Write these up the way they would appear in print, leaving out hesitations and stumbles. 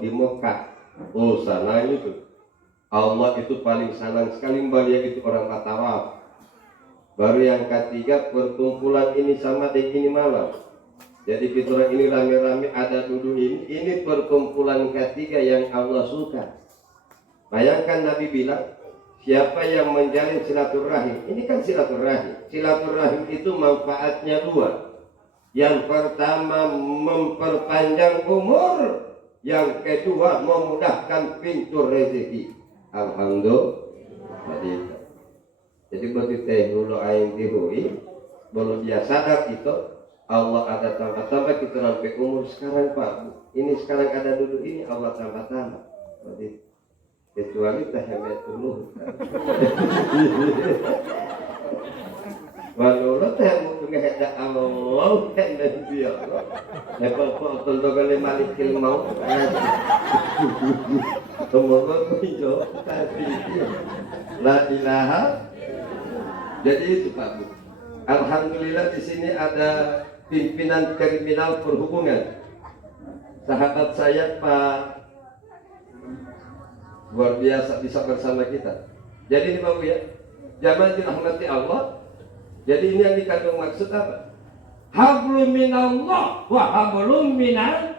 di Mekah. Oh sana itu Allah itu paling senang sekali beliau itu orang tawaf. Baru yang ketiga perkumpulan ini sama di ini malam. Jadi kita orang ini rame-rame ada duduk ini perkumpulan ketiga yang Allah suka. Bayangkan Nabi bilang, siapa yang menjalin silaturahim? Ini kan silaturahim. Silaturahim itu manfaatnya dua. Yang pertama memperpanjang umur, yang kedua memudahkan pintu rezeki. Alhamdulillah. Jadi berarti teh dulu aing dihui, belum dia sadar itu Allah ada tambah-tambah kita sampai umur sekarang Pak. Ini sekarang ada duduk ini Allah tambah-tambah. Berarti kecuali teh hemet dulu. Walau teh mau ngeheda Allah kan dia. Lepas foto kali malikil mau. Semoga pinjau tapi la ilaha. Jadi itu Pak Bu. Alhamdulillah di sini ada pimpinan kriminal perhubungan. Sahabat saya Pak luar biasa bisa bersama kita. Jadi ini Pak Bu ya, jamaah dirahmati Allah. Jadi ini yang dikandung maksud apa? Hablum minallah wa hablum minal.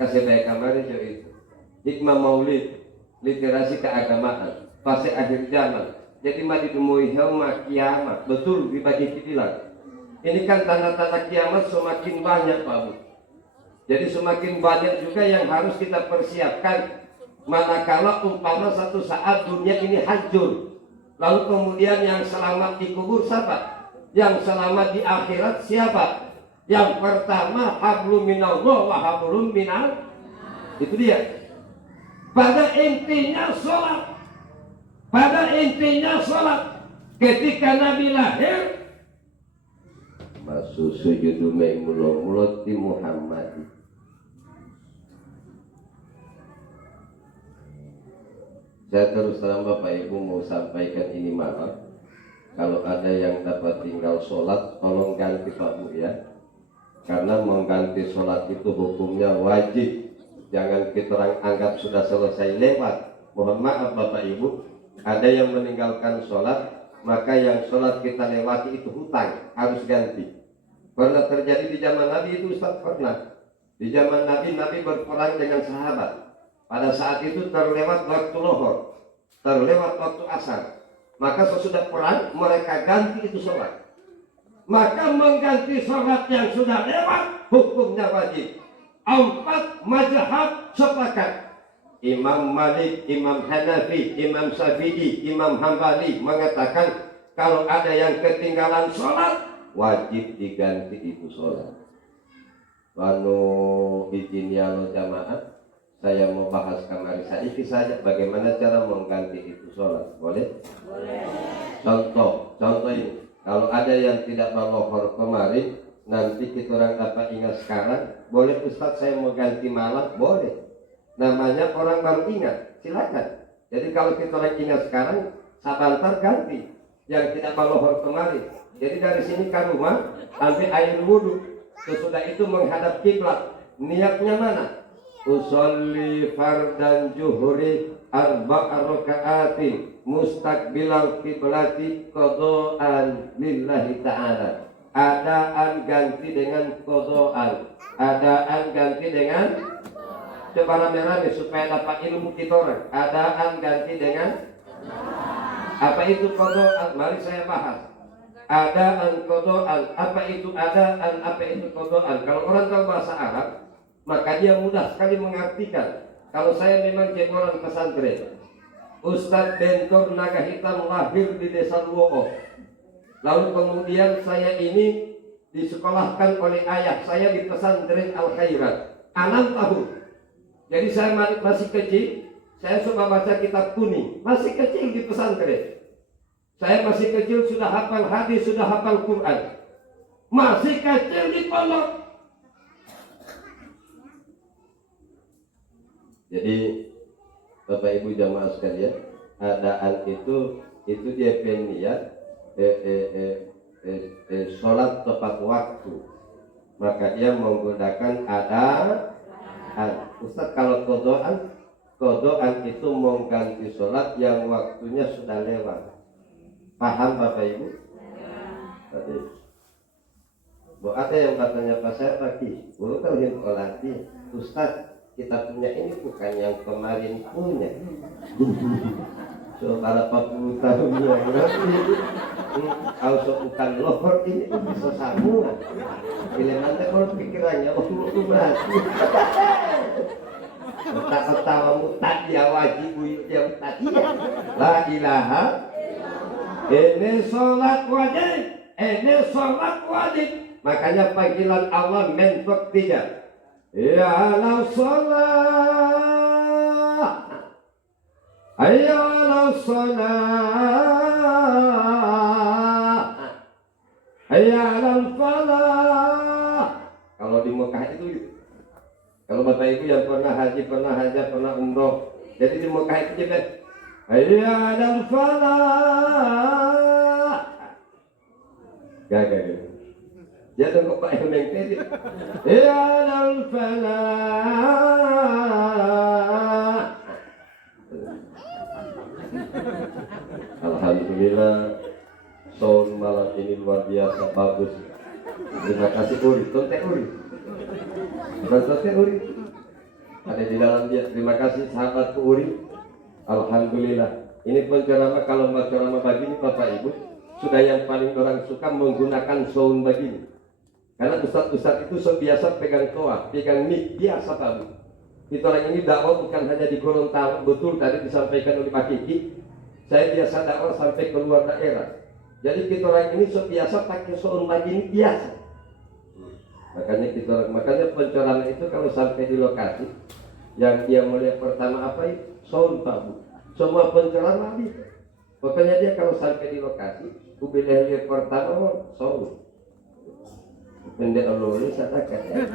Kasih baik kamar itu. Hikmah maulid, literasi keagamaan, fase akhir zaman. Jadi madi temui helma kiamat, betul dibagi bilang. Ini kan tanda-tanda kiamat semakin banyak Pak Bu. Jadi semakin banyak juga yang harus kita persiapkan. Manakala umpama satu saat dunia ini hancur, lalu kemudian yang selamat di kubur siapa? Yang selamat di akhirat siapa? Yang pertama hablum minallah wa hablum minal. Itu dia. Pada intinya sholat. Pada intinya sholat. Ketika Nabi lahir, masuk sujudu mulut di Muhammad. Saya terus terang Bapak Ibu mau sampaikan ini malam. Kalau ada yang dapat tinggal sholat, tolong ganti Pak Bu ya. Karena mengganti sholat itu hukumnya wajib. Jangan kita orang anggap sudah selesai lewat. Mohon maaf Bapak Ibu, ada yang meninggalkan sholat, maka yang sholat kita lewati itu hutang, harus ganti. Pernah terjadi di zaman Nabi itu Ustaz? Pernah. Di zaman Nabi, Nabi berperang dengan sahabat. Pada saat itu terlewat waktu lohor, terlewat waktu asar. Maka sesudah perang mereka ganti itu sholat. Maka mengganti sholat yang sudah lewat hukumnya wajib. 4 mazhab sepakat. Imam Malik, Imam Hanafi, Imam Syafi'i, Imam Hambali mengatakan kalau ada yang ketinggalan sholat wajib diganti itu sholat. Wanu izin ya lo jamaah, saya mau bahas kamari saiki saja bagaimana cara mengganti itu sholat. Boleh? Boleh. Contoh ini, kalau ada yang tidak melohor kemarin, nanti kita orang dapat ingat sekarang. Boleh Ustaz saya mau ganti malam? Boleh. Namanya orang baru ingat, silakan. Jadi kalau kita orang ingat sekarang, sabantar ganti yang tidak melohor kemarin. Jadi dari sini ke rumah sampai air wudhu, sesudah itu menghadap kiblat. Niatnya mana? Usolli fardan juhuri arba'a raka'atin mustaqbilal kiblati qada'an lillahi ta'ala. Adaan ganti dengan qada'an, adaan ganti dengan, coba rame-rame supaya dapat ilmu kita orang. Adaan ganti dengan apa itu qada'an? Mari saya bahas. Adaan qada'an, apa itu adaan, apa itu qada'an? Kalau orang tahu bahasa Arab, maka dia mudah sekali mengartikan. Kalau saya memang orang pesantren, Ustadz Bentor Naga Hitam lahir di desa Luo'o. Lalu kemudian saya ini disekolahkan oleh ayah saya di pesantren Al-Khairat 6 tahun. Jadi saya masih kecil, saya suka baca kitab kuning. Masih kecil di pesantren. Saya masih kecil sudah hafal hadis, sudah hafal Quran. Masih kecil di pondok. Jadi Bapak Ibu jamaah sekalian, adaan itu dia niat sholat tepat waktu, maka dia menggunakan adaan. Ustaz, kalau kodoan itu mengganti sholat yang waktunya sudah lewat. Paham Bapak Ibu? Tadi. Bu ada yang katanya pas saya pagi, guru tahu yang kolati, Ustaz, kita punya ini bukan yang kemarin punya. So para 40 tahun yang lalu, kalau bukan lohor ini bisa sambungan. Bila nanti kalau pikirannya mati. Ketawa-ketawamu tadi wajib buyut yang tadi. La ilaha. Ini sholat wajib. Ini sholat wajib. Makanya panggilan Allah mentok tidak. Ya la sholat. Hayya ala salat. Hayya ala falah. Kalau di Mekah itu, kalau Bapak Ibu yang pernah haji, pernah umroh, jadi di Mekah itu juga hayya ala falah. Gak. Dia tunggu Pak yang tadi. Hayya ala falah. Alhamdulillah, sound malam ini luar biasa bagus. Terima kasih Uri, Tonte Uri. Tonte Uri. Ada di dalam dia. Terima kasih sahabatku Uri. Alhamdulillah. Ini penceramah, kalau mau ceramah begini Bapak Ibu, sudah yang paling orang suka menggunakan sound begini. Karena ustaz-ustaz itu biasa pegang toa, pegang mic biasa Pak. Kita orang ini dakwah bukan hanya di Gorontalo, betul tadi disampaikan oleh Pak Kiki. Saya biasa dakwah sampai keluar daerah. Jadi kita orang ini biasa pakai sound begini biasa. Makanya penceramah itu kalau sampai di lokasi yang dia melihat pertama apa itu sound Pak Bu. Semua penceramah itu. Pokoknya dia kalau sampai di lokasi, lihat pertama sound. Pendek Allah ini saya katakan.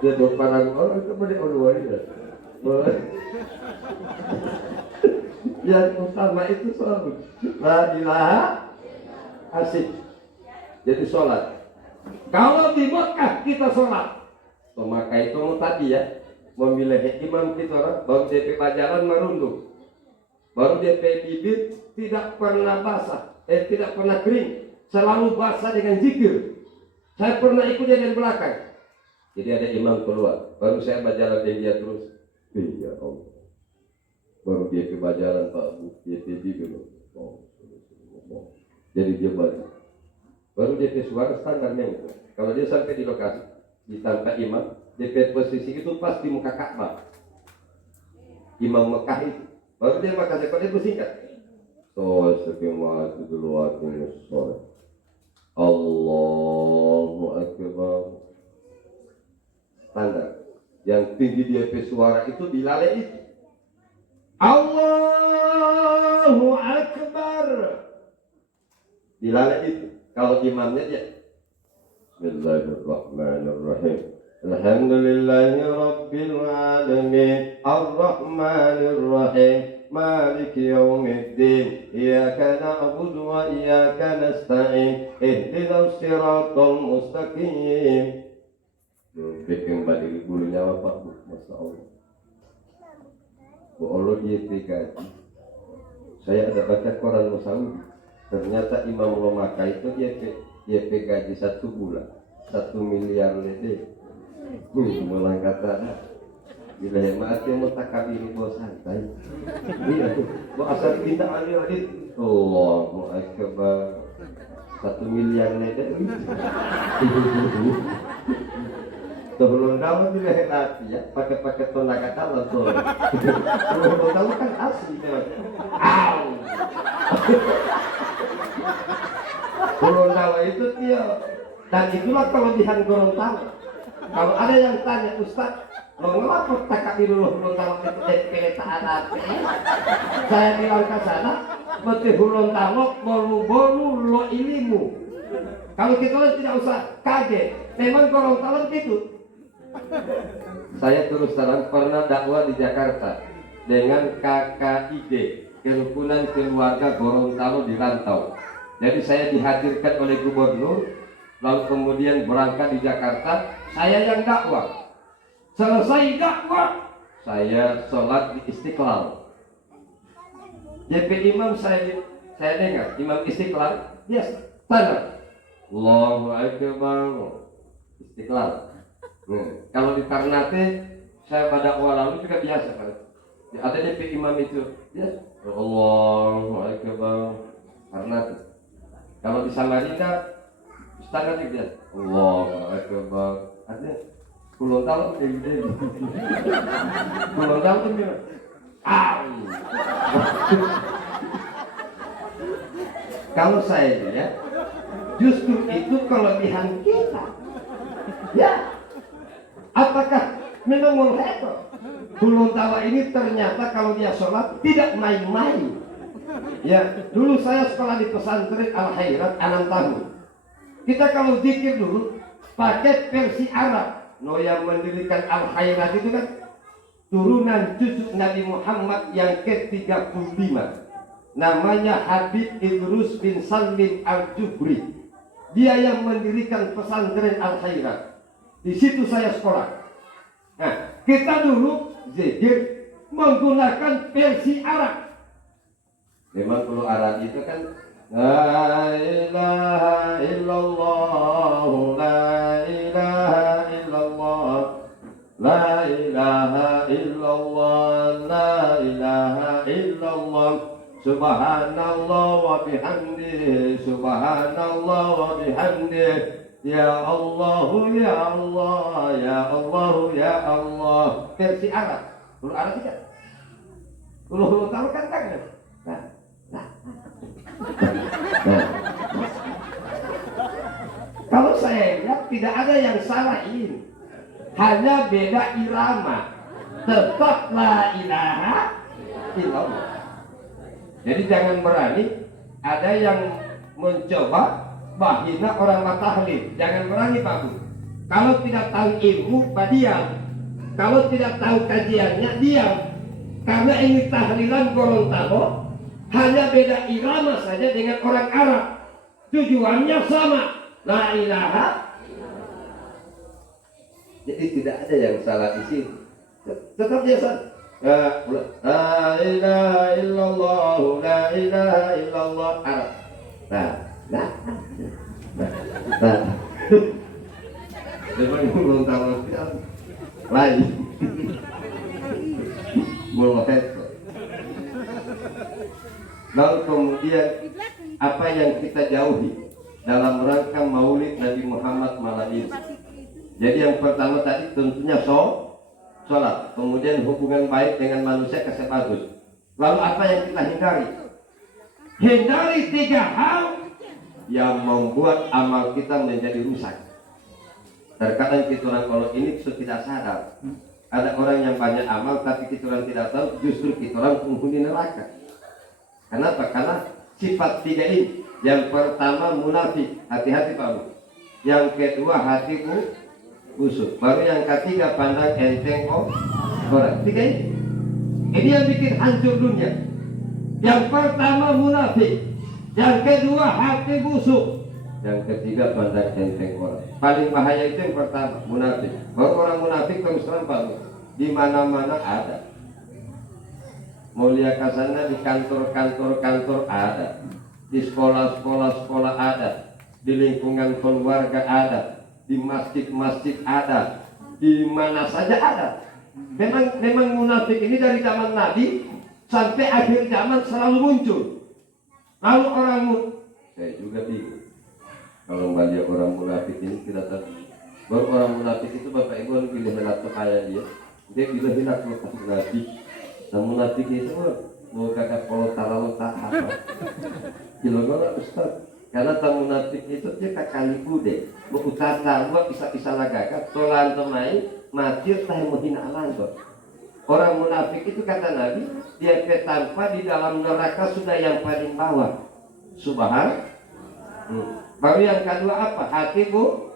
Dia berparang orang itu pendek Allah ini. Yang utama itu sholat. La ilaha asik. Jadi sholat. Kalau di Mekah kita sholat, maka itu tadi ya, memilih imam kita orang, baru DP jalan merunduk, baru DP bibir tidak pernah basah, tidak pernah kering, selalu basah dengan zikir. Saya pernah ikut dia dari belakang. Jadi ada imam keluar, baru saya berjalan dengan dia terus. Ya Allah. Baru dia kebajaran Pak Bu, dia bibir. Jadi dia balik. Baru dia suara standar memang. Kalau dia sampai di lokasi, ditangkap imam, DP posisi itu pas di muka Ka'bah. Imam Mekah itu. Baru dia maka saya dia bersingkat. So sekemah itu dulu aku sholat. Allahu Akbar. Standar. Yang tinggi DP suara itu dilalai itu. Allahu Akbar. Dilalai itu. Kalau imamnya dia Bismillahirrahmanirrahim. Alhamdulillahi Rabbil Alamin Ar-Rahmanir Rahim Maliki Yawmiddin Iyaka na'budu wa iyaka nasta'in Ihdinas siratal mustaqim. Bikin balik bulu nyawa Pak Bu, Masya Allah. Bu Allah dia gaji. Saya ada baca koran Saudi. Ternyata Imam Lomaka itu dia gaji 1 bulan 1 miliar lebih. Malah kata bila yang mati mau takabiri bos santai. Iya tuh, mau asal kita alih-alih. Allahu Akbar. 1 miliar lebih. Sebelum dalam bila hati ya, pakai tenaga dalam tuh. Sebelum dalam kan asli kan. Gorontalo itu dia, dan itulah kelebihan Gorontalo. Kalau ada yang tanya Ustaz, lo ngelapor takabir dulu Gorontalo itu kereta anak. Saya bilang ke sana, seperti Gorontalo bolu-bolu lo ilmu. Kalau kita tidak usah kaget, memang Gorontalo gitu. Saya terus terang pernah dakwah di Jakarta dengan KKID, Kerukunan Keluarga Gorontalo di Rantau. Jadi saya dihadirkan oleh gubernur lalu kemudian berangkat di Jakarta, saya yang dakwah. Selesai dakwah, saya sholat di Istiqlal. JP Imam saya dengar, Imam Istiqlal, dia tanya, Allahu Akbar, Istiqlal. Kalau di Ternate, saya pada awal lalu juga biasa kan. Ada JP Imam itu, ya Allahu Akbar, Ternate. Kalau di Samarinda, Istana juga, Allahu Akbar, artinya 10 tahun gede. 10 tahun dia. Kalau saya ya, justru itu kelebihan kita. Ya, apakah memang mulheko? Dulu tawa ini ternyata kalau dia sholat tidak main-main. Ya, dulu saya sekolah di pesantren Al Khairat 6 tahun. Kita kalau zikir dulu pakai versi Arab. No, yang mendirikan Al Khairat itu kan turunan cucu Nabi Muhammad yang ke-35. Namanya Habib Idrus bin Salim Al-Jubri. Dia yang mendirikan pesantren Al Khairat. Di situ saya sekolah. Nah, kita dulu zikir menggunakan versi Arab. Memang kalau Arab itu kan La ilaha illallah, la ilaha illallah, la ilaha illallah, la ilaha illallah, subhanallah wa bihamdih, subhanallah wa bihamdih, ya Allah, ya Allah, ya Allah, ya Allah. Versi Arab, kalau Arab tidak. Kalau tahu kan kan? Nah, kalau saya lihat tidak ada yang salah ini, hanya beda irama, tetap la ilaha illallah. Jadi jangan berani ada yang mencoba menghina orang matahlil, jangan berani Pak Bu. Kalau tidak tahu ilmu, Pak diam. Kalau tidak tahu kajiannya, diam. Karena ini tahlilan Gorontalo hanya beda irama saja dengan orang Arab. Tujuannya sama, la ilaha. Jadi tidak ada yang salah di sini. Tetap biasa. La ilaha illallah, la ilaha illallah. Arab. Memang belum tahu lain. Mulai. Lalu kemudian apa yang kita jauhi dalam rangka Maulid Nabi Muhammad malam ini. Jadi yang pertama tadi tentunya sholat, kemudian hubungan baik dengan manusia kasih bagus. Lalu apa yang kita hindari? Hindari 3 hal yang membuat amal kita menjadi rusak. Terkadang kita orang kalau ini tidak sadar. Ada orang yang banyak amal tapi kita orang tidak tahu, justru kita orang penghuni neraka. Kenapa? Karena sifat 3 ini. Yang pertama munafik, hati-hati Pak Bu. Yang kedua hati busuk. Baru yang ketiga pandang enteng orang. 3 ini. Ini yang bikin hancur dunia. Yang pertama munafik, yang kedua hati busuk, yang ketiga pandang enteng orang. Paling bahaya itu yang pertama munafik. Baru orang munafik terus terang Pak Bu, di mana-mana ada. Mulia kasana di kantor-kantor ada, di sekolah-sekolah ada, di lingkungan keluarga ada, di masjid-masjid ada, di mana saja ada. Memang munafik ini dari zaman Nabi sampai akhir zaman selalu muncul. Lalu orang saya juga bingung kalau melihat orang munafik ini kita tahu. Baru orang munafik itu Bapak Ibu pilih hilat kaya dia pilih hilat munafik. Namun nanti itu mau kakak kalau tarawih tak apa, gila Ustaz. Karena tamu natik itu dia kakali bude, mau utata, gua bisa lagak, tolan temai, mati tak menghina Allah. Orang munafik itu kata Nabi, dia tanpa di dalam neraka sudah yang paling bawah. Subhan. Baru yang kedua apa? Hati bu.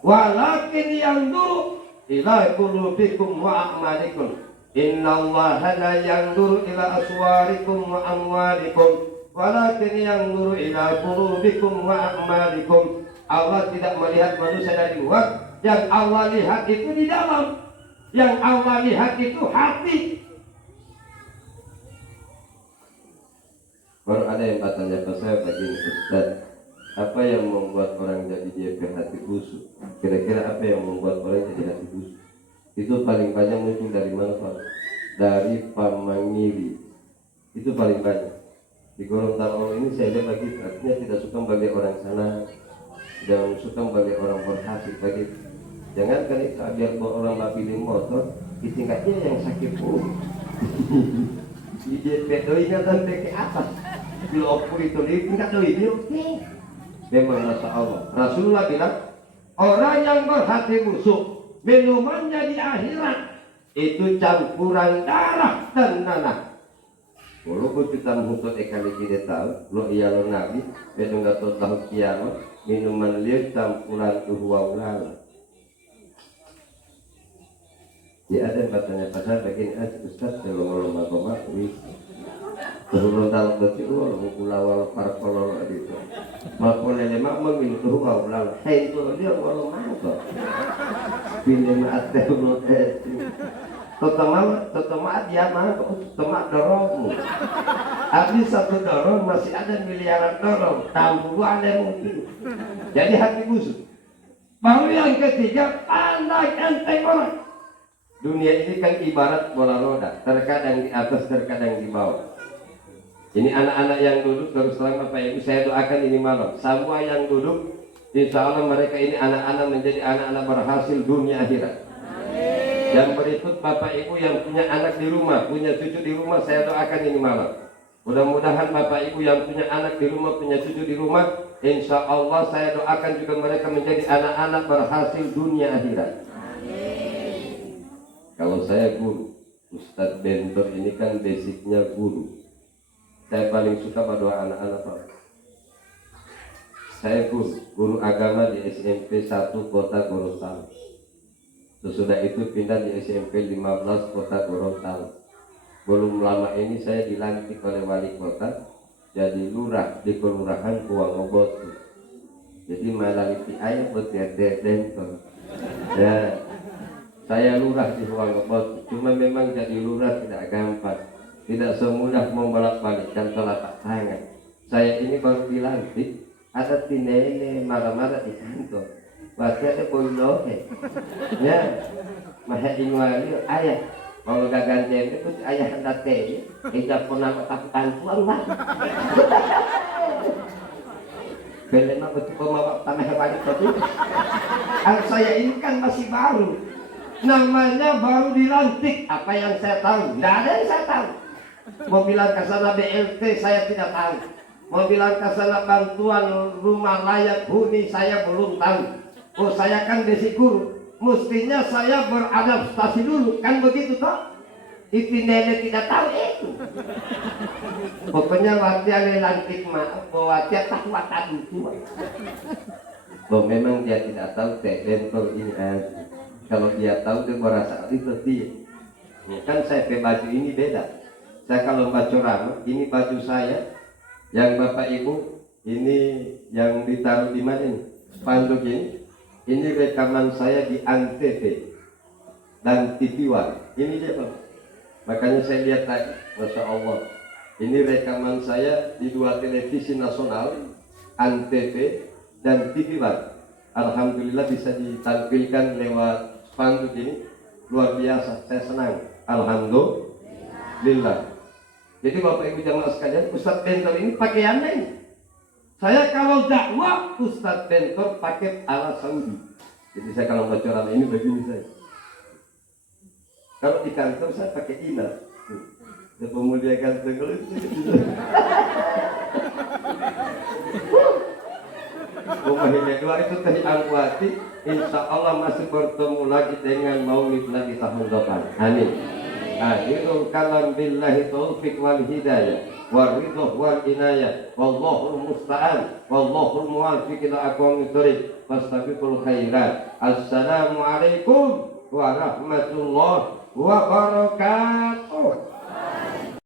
Walakin yang dulu ila qulubikum wa a'malikum. Innallaha la yanzuru ila aswarikum wa amwalikum walakin yanzuru ila qulubikum wa a'malikum. Allah tidak melihat manusia dari luar. Yang Allah lihat itu di dalam. Yang Allah lihat itu hati. Kalau ada yang bertanya ke saya begini, Ustaz, apa yang membuat orang jadi dia hati busuk? Kira-kira apa yang membuat orang jadi hati busuk? Itu paling banyak muncul dari mana, Pak? Dari pamangiri. Itu paling banyak. Di Gorontalo ini saya lihat lagi, artinya tidak suka bagi orang sana, jangan suka bagi orang berhasil bagi. Jangan kan itu biar orang pilih motor, di tingkatnya yang sakit pun. Di pedoinya sampai ke atas. Bila opur itu di tingkat doi dia oke. Memang rasa Allah. Rasulullah bilang, orang yang berhati busuk, minumannya di akhirat itu campuran darah dan nanah. Walaupun kita menghutut ekali kita tahu, lo iya lo nabi, betul nggak tahu kiamat, minuman liur campuran uhuwa ulala. Ya ada yang katanya pasal begini, Ustaz kalau mau lomba wis, turun dalam berarti lo ulawal parpolol itu, maupun lemak mengingat uhuwa ulala, hei itu dia kalau mangkok, pilih mati lo Tetema dia mah tetema dorong. Habis satu dorong masih ada miliaran dorong. Tambah ada mungkin. Jadi hati busuk. Baru yang ketiga, pandai enteng orang. Dunia ini kan ibarat bola roda, terkadang di atas, terkadang di bawah. Ini anak-anak yang duduk terus terang Bapak Ibu, saya doakan ini malam. Semua yang duduk, insya Allah mereka ini anak-anak menjadi anak-anak berhasil dunia akhirat. Yang berikut Bapak Ibu yang punya anak di rumah, punya cucu di rumah, saya doakan ini malam. Mudah-mudahan Bapak Ibu yang punya anak di rumah, punya cucu di rumah, insya Allah saya doakan juga mereka menjadi anak-anak berhasil dunia akhirat. Kalau saya guru, Ustadz Bentor ini kan basicnya guru. Saya paling suka berdoa anak-anak Pak. Saya guru agama di SMP 1 Kota Gorontalo. Sesudah itu pindah di SMP 15 Kota Gorontalo. Belum lama ini saya dilantik oleh wali kota jadi lurah di kelurahan Puangobot. Jadi malaliti ayah buat dentor. Ya, saya lurah di Puangobot. Cuma memang jadi lurah tidak gampang, tidak semudah membolak-balikkan telapak tangan. Saya ini baru dilantik, ada tinene marah-marah di kantor. Baca boleh, ya, mahal ingwali ayah. Kalau gak gantian itu ayah hendak teh, tidak pernah ketakutan tuan lah. Belen mah betul pembawa tanah balik tadi. Kalau saya ini kan masih baru, namanya baru dilantik. Apa yang saya tahu? Tidak ada yang saya tahu. Mau bilang ke sana BLT saya tidak tahu. Mau bilang ke sana bantuan rumah layak huni saya belum tahu. Oh saya kan basic guru, mestinya saya beradaptasi dulu, kan begitu toh? Itu nenek tidak tahu itu. Pokoknya wajah lantik maaf, wajah tak watak itu. Oh memang dia tidak tahu bentor ini aja. Kalau dia tahu dia merasa itu dia. Ya, kan saya pakai baju ini beda. Saya kalau baca ceramah, ini baju saya, yang Bapak Ibu ini yang ditaruh di mana ini? Spanduk ini. Ini rekaman saya di Antv dan TV One. Ini dia Pak. Makanya saya lihat tadi, Masya Allah. Ini rekaman saya di 2 televisi nasional, Antv dan TV One. Alhamdulillah bisa ditampilkan lewat spanduk ini. Luar biasa, saya senang. Alhamdulillah. Jadi Bapak Ibu jamaah sekalian, Ustadz Bentor ini pakaiannya ini. Saya kalau dakwah Ustadz Bentor pakai ala Saudi. Jadi saya kalau baca ceramah ini begini saya. Kalau di kantor saya pakai ina. Saya pemulia kantor kalau itu. Umahnya dua itu tadi Angwati. Insya Allah masih bertemu lagi dengan Maulid lagi tahun depan. Amin. Akhirul kalam billahi taufiq wal hidayah waridho wal inayah wallahul musta'an wallahul muwafiq ila aqwamit thoriq fastabiqul khairat. Assalamualaikum warahmatullahi wabarakatuh.